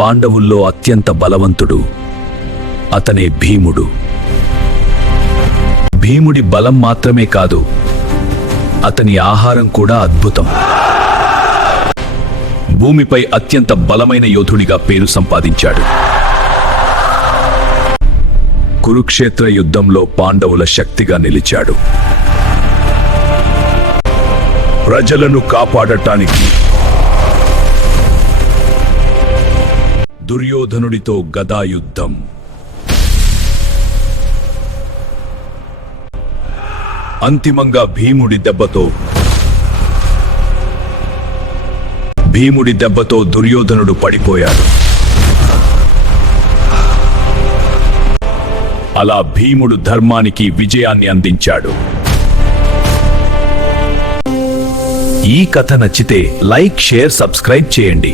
పాండవుల్లో అత్యంత బలవంతుడు. అతనే భీముడు. భీముడి బలం మాత్రమే కాదు, అతని ఆహారం కూడా అద్భుతం. భూమిపై అత్యంత బలమైన యోధుడిగా పేరు సంపాదించాడు. కురుక్షేత్ర యుద్ధంలో పాండవుల శక్తిగా నిలిచాడు. ప్రజలను కాపాడటానికి దుర్యోధనుడితో గదాయుద్ధం. అంతిమంగా భీముడి దెబ్బతో దుర్యోధనుడు పడిపోయాడు. అలా భీముడు ధర్మానికి విజయాన్ని అందించాడు. ఈ కథ నచ్చితే లైక్, షేర్, సబ్స్క్రైబ్ చేయండి.